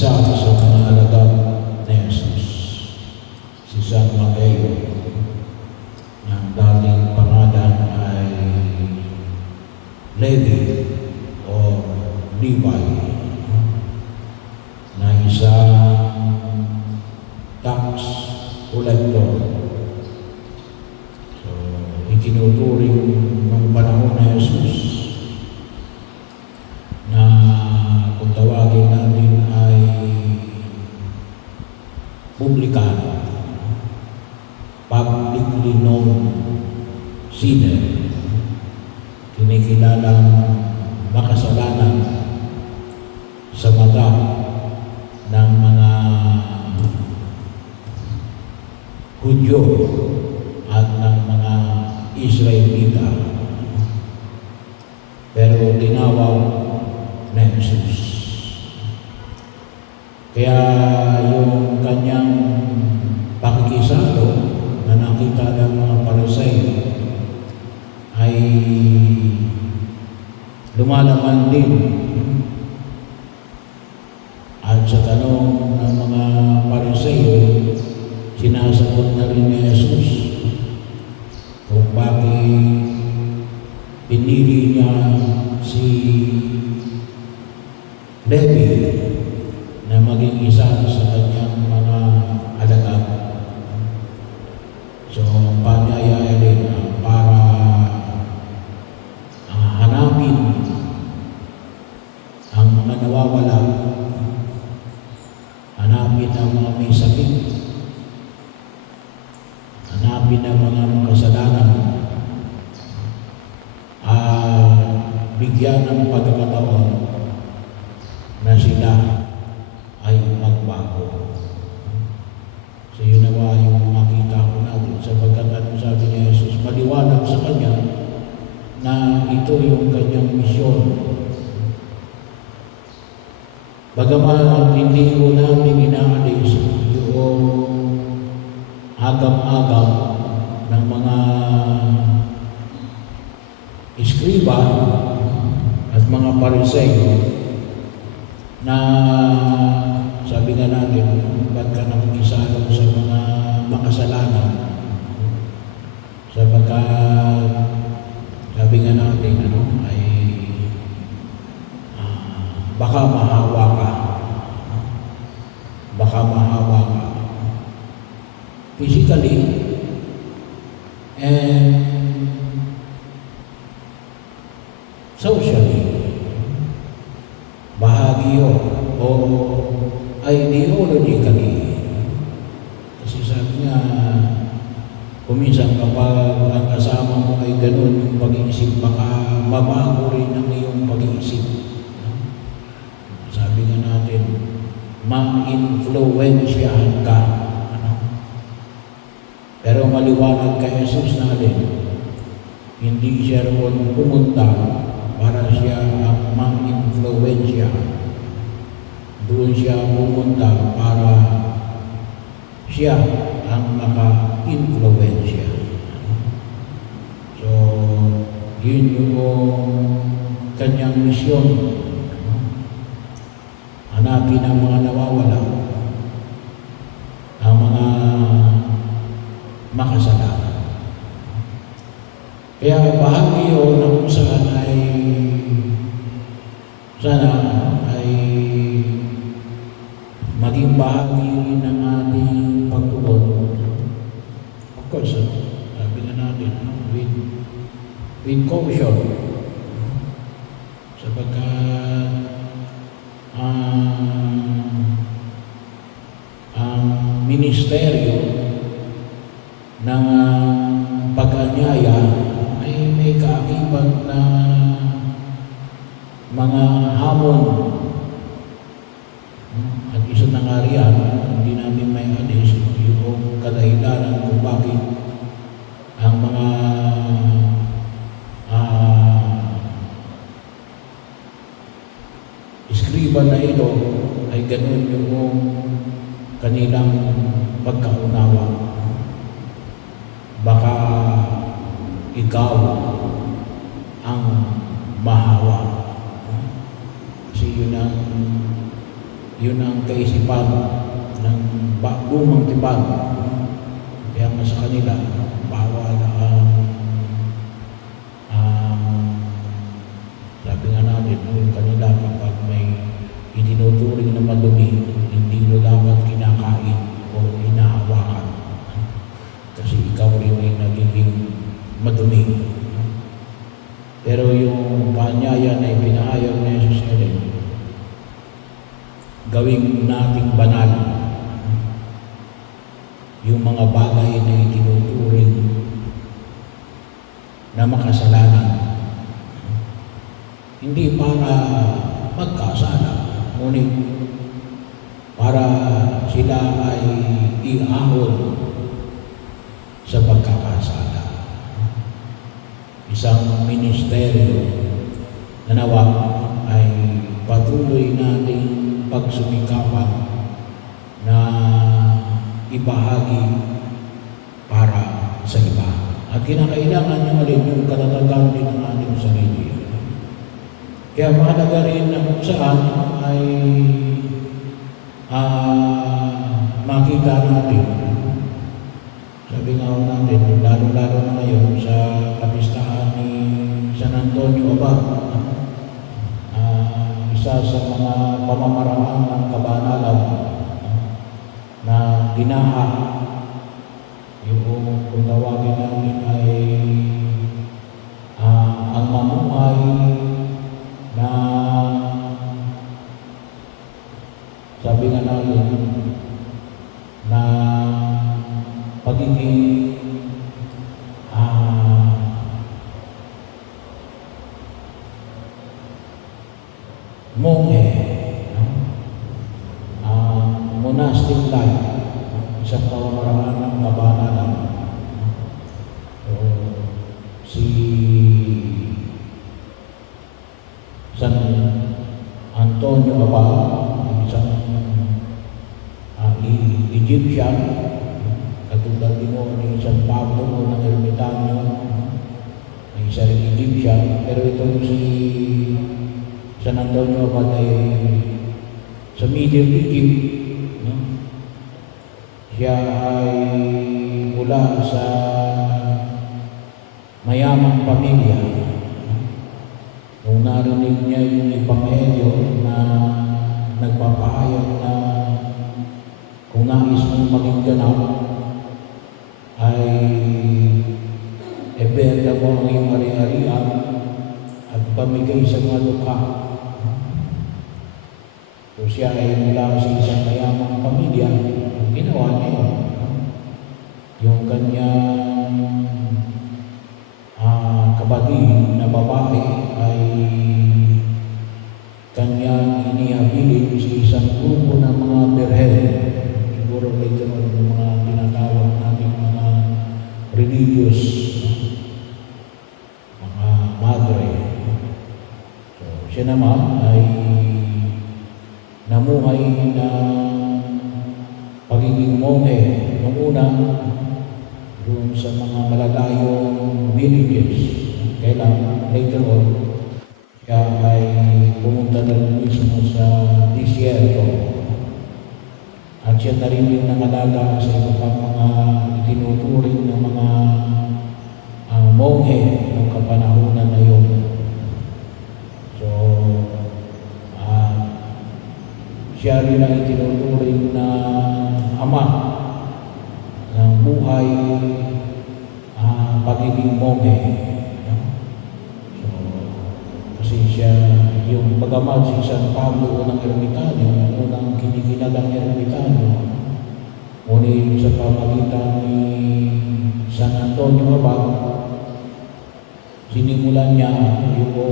isa sa mga alagad ni Jesus, si San Mateo, na ang dating pangalan ay Levi o Levi, na isang tax collector. So, itinuturing ng panahon ni Jesus na kung tawagin natin ay publikano, publicly known sinner, kinikilalang makasalanan sa mata ng mga Hudyo at ng mga Israelita, pero tinawag na Jesus. Kaya yung kanyang pakikisalo na nakita ng mga Pariseo ay lumalaman din. At sa tanong ng mga Pariseo, sinasagot na rin ni Jesus kung bakit pinili niya si Levi na maging isa sa kanyang mga alagad. So, ang panyaya din para hanapin ang mga nawawala, hanapin ang mga may sakit, hanapin ang mga makasalanan, bigyan ng pagkakataon na sila ay magbago. So yun nawa yung makita ko natin, sapagkat ano sabi ni Jesus, maliwanag sa kanya na ito yung kanyang misyon. Bagaman hindi ko namin inaalis yung agam-agam ng mga iskriba at mga Pariseo na sabi nga natin, ba't ka nakikisalo sa mga makasalanan? Sapagkat sabi nga natin, ay baka mahawa ka. Baka mahawa ka. Physically and socially. Bahagi yun o ideologically. Kasi sabi nga, kuminsan kapag ang kasama mo ay ganun yung pag-iisip, baka mabago rin ang iyong pag-iisip. Sabi nga natin, ma-influensyahan ka. Pero maliwanag kay Jesus natin, hindi siya ron pumunta para siya ang ma-influensya. Doon siya pumunta para siya ang maka-influensya. So, yun yung kanyang misyon. Hanapin ang mga nawawala, ang mga makasalanan. Kaya bahagi yun na kung saan ay sana ay maging bahagi ng ating pagtugon. Of course, sabi nga natin, with caution. Sapagkat ang ministeryo ng pag-anyaya ay may kaakibat na mga hamon. At isa na nga riyan, hindi namin may alis yung kadahilanan kung bakit ang mga iskriba na ito ay ganun yung kanilang pagkaunawa. Baka ikaw ang mahawa. Kasi yun ang Yun ang kaisipan ng lumang tipan. Kaya nga sa kanila, bawal sabi nga natin, yung kanila kapag may itinuturing na madumi, hindi mo dapat kinakain o hinahawakan. Kasi ikaw rin ay nagiging madumi. Pero yung paanyaya na ipinahayag ni Jesus Ellen, gawing nating banal yung mga bagay na itinuturing na makasalanan. Hindi para magkasala, ngunit para sila ay iahon sa pagkakasala. Isang ministeryo na nawa ay patuloy nating pagsumikapan na ibahagi para sa iba. At kinakailangan nyo alin yung katatagan din ng ating sarili. Kaya mahalaga rin na kung saan ay makita natin. Sabi nga natin, lalo-lalo na ngayon sa kapistahan ni San Antonio Abad, isa sa mga pamamaraan ng kabanalan na ginaha yung kung tawagin namin ay ang mamuhay na sabi nga namin na pagiging monge, monastic life, isang pamamaraan ng kabanalan. So, si San Antonio Abad, isang Egyptian, katulad din ni San Pablo ng Ermitanyo, ay isa rin Egyptian, pero itong si San Antonio Abad ay sa Middle Egypt. Siya ay mula sa mayamang pamilya. Nung narinig niya yung ebanghelyo na nagpapahayag na kung nais mong maging ganap, ay ibenta mo ang iyong ari-arian at pamigay sa mga lupa. So siya ay mula sa isang mayamang pamilya, ginawa niya yun. Yung kanyang kapatid na babae ay kanyang inihabilin sa isang grupo ng mga berhen. Siguro later on yung mga tinatawag natin mga religious, mga madre. So siya naman ay namuhay na pagiging monge nung una doon sa mga malalayong villages. Kailan later on siya ay pumunta na mismo sa disyerto at siya na rin yung nangalaga sa iba pang mga itinuturing ng mga monge ng kapanahunan na yun. So siya rin ang itinuturing na ama ng buhay pagiging monge. So, kasi siya yung bagamat si San Pablo ng Ermitanyo, unang kinikilalang Ermitanyo, ngunit sa pamagitan ni San Antonio Abad, sinimulan niya yung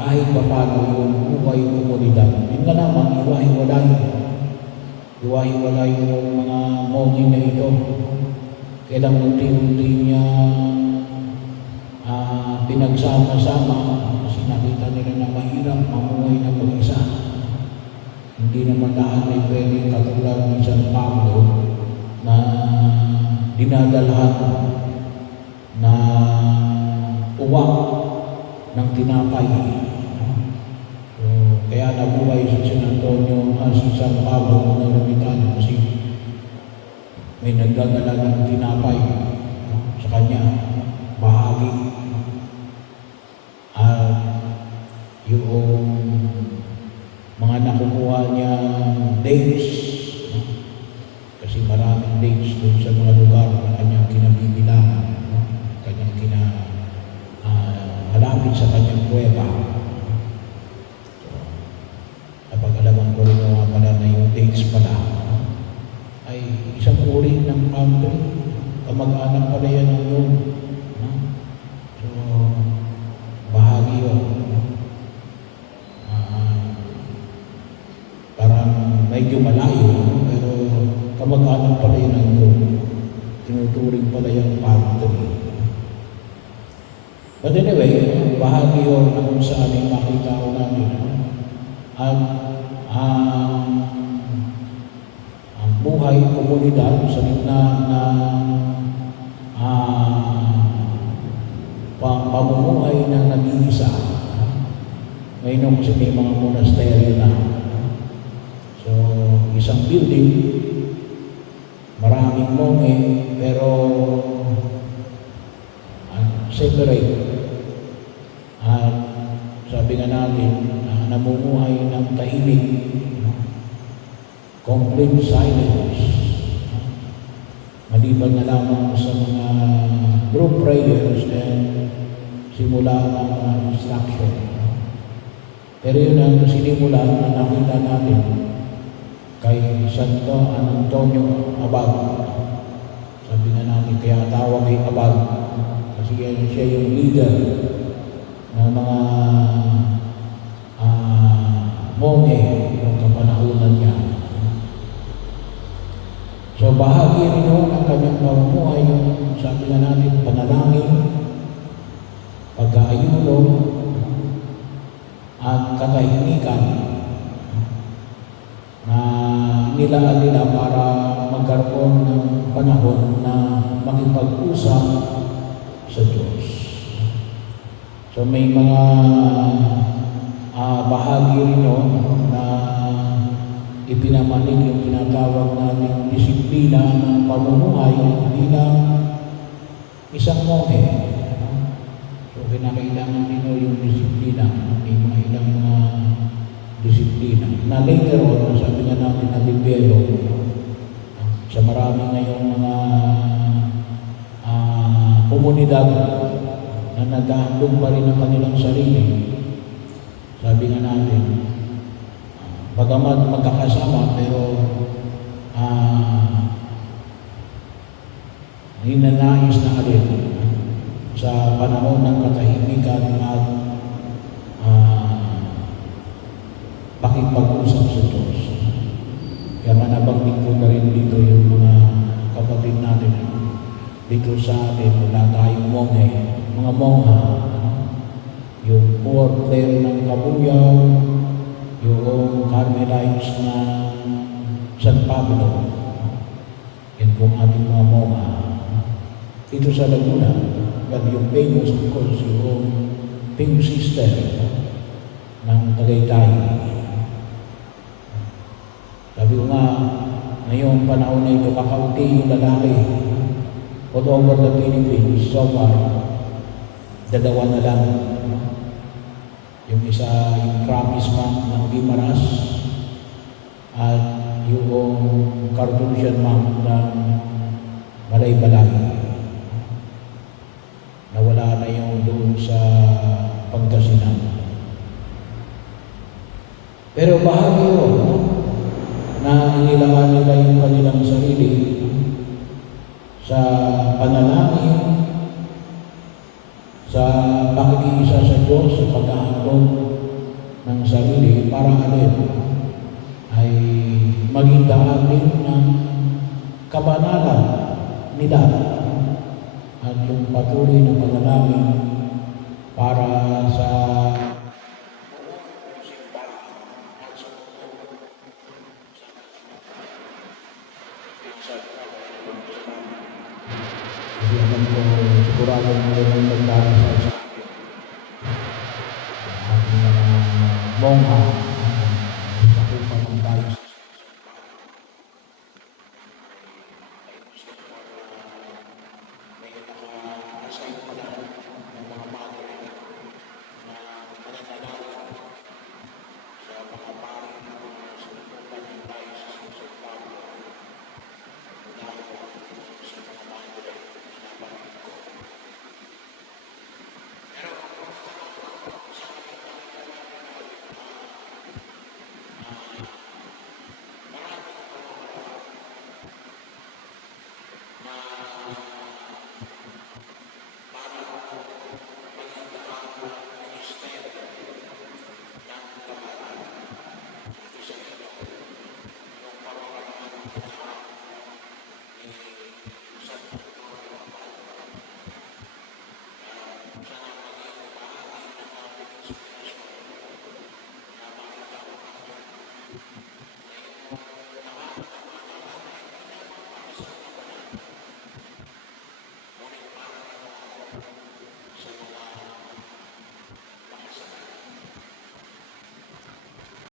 kahit pa paano yung buhay komunidad. Yun nga naman, iwahiwalay yung mga monge na ito. Kailang unti-unti niya pinagsama-sama kasi nakita nila na mahirap mamuhay na mag-isa. Hindi naman lahat ay pwedeng katulad ni San Pablo na dinadalhan na uwak ng tinapay. So, kaya Kaya nabuhay si San Antonio, si San Pablo ng Ermitano kasi may nagdadala ng tinapay sa kanya, bahagi. At yung mga nakukuha niya dates, kasi maraming dates doon sa mga lugar na kanyang kinabibilangan, kanyang malapit sa kanyang kuweba. Napag-alaman ko rin nga pala na yung dates pala ay isang uri ng pantry. Kamag-anak pala yan ng yun. So, bahagi yun. Parang medyo malayo, pero kamag-anak pala yan ng yun. Tinuturing pala yung pantry. But anyway, bahagi yun na kung saan ay makita ko namin. At ang buhay, komunidad sa gitna ng pamumuhay ng nag-iisa. Ngayon kasi may mga monasteryo na. So, isang building, maraming monge, pero separate. At sabi nga natin, namumuhay ng tahimik, complete silence. Maliban na lamang sa mga group prayers and simula ng mga instruction. Pero yun ang sinimulan na nakita natin kay Santo Antonio Abad. Sabi nga natin, kaya tawag ay Abad kasi siya yung leader ng mga monge ng kapanahunan niya. So bahagi rin yun ang kanyang pamumuhay, yung sabi nga natin, panalangin, pag-aayuno, at katahimikan na nilaan nila para magkaroon ng panahon na makipag-usap sa Diyos. So may mga bahagi rin yun na ipinamanig yung tinatawag natin disiplina ng pamumuhay bilang isang monge. So kinakailangan din yung disiplina. May mga ilang disiplina na later on, sabi nga natin na develop sa marami ngayong mga komunidad na nag-aandong pa rin ang kanilang sarili. Sabi nga natin, bagamat magkakasama, pero ninanais na alin sa panahon ng katahimikan at pakipag-usap sa Diyos. Kaya nabanggit ko na rin dito yung mga kapatid natin dito sa atin, wala tayong monge, mga mongha, yung poor player ng Kabuyaw, yung Carmelites ng San Pablo, yan pong ating mga mongha. Dito sa Laguna, yung famous, of course, yung Pink Sister ng Tagaytay. Sabi ko nga, ngayong panahon na ito, kakaunti yung lalaki all over the Philippines, so far, dalawa na lang. Yung isa, yung Kramis monk ng Guimaras, at yung Carthusian monk ng Balay-Balay. Nawala na yung doon sa Pangasinan. Pero bahagi yun, na inilangan nila yung kanilang sarili sa panalangin, sa pakikiisa sa Diyos, sa paghahandog ng sarili para alin ay maging daan din ng kabanalan nila at yung patuloy na panalangin para sa kasi alam ko sigurado na rin ang nagdarasal sa akin. Ating mga mongha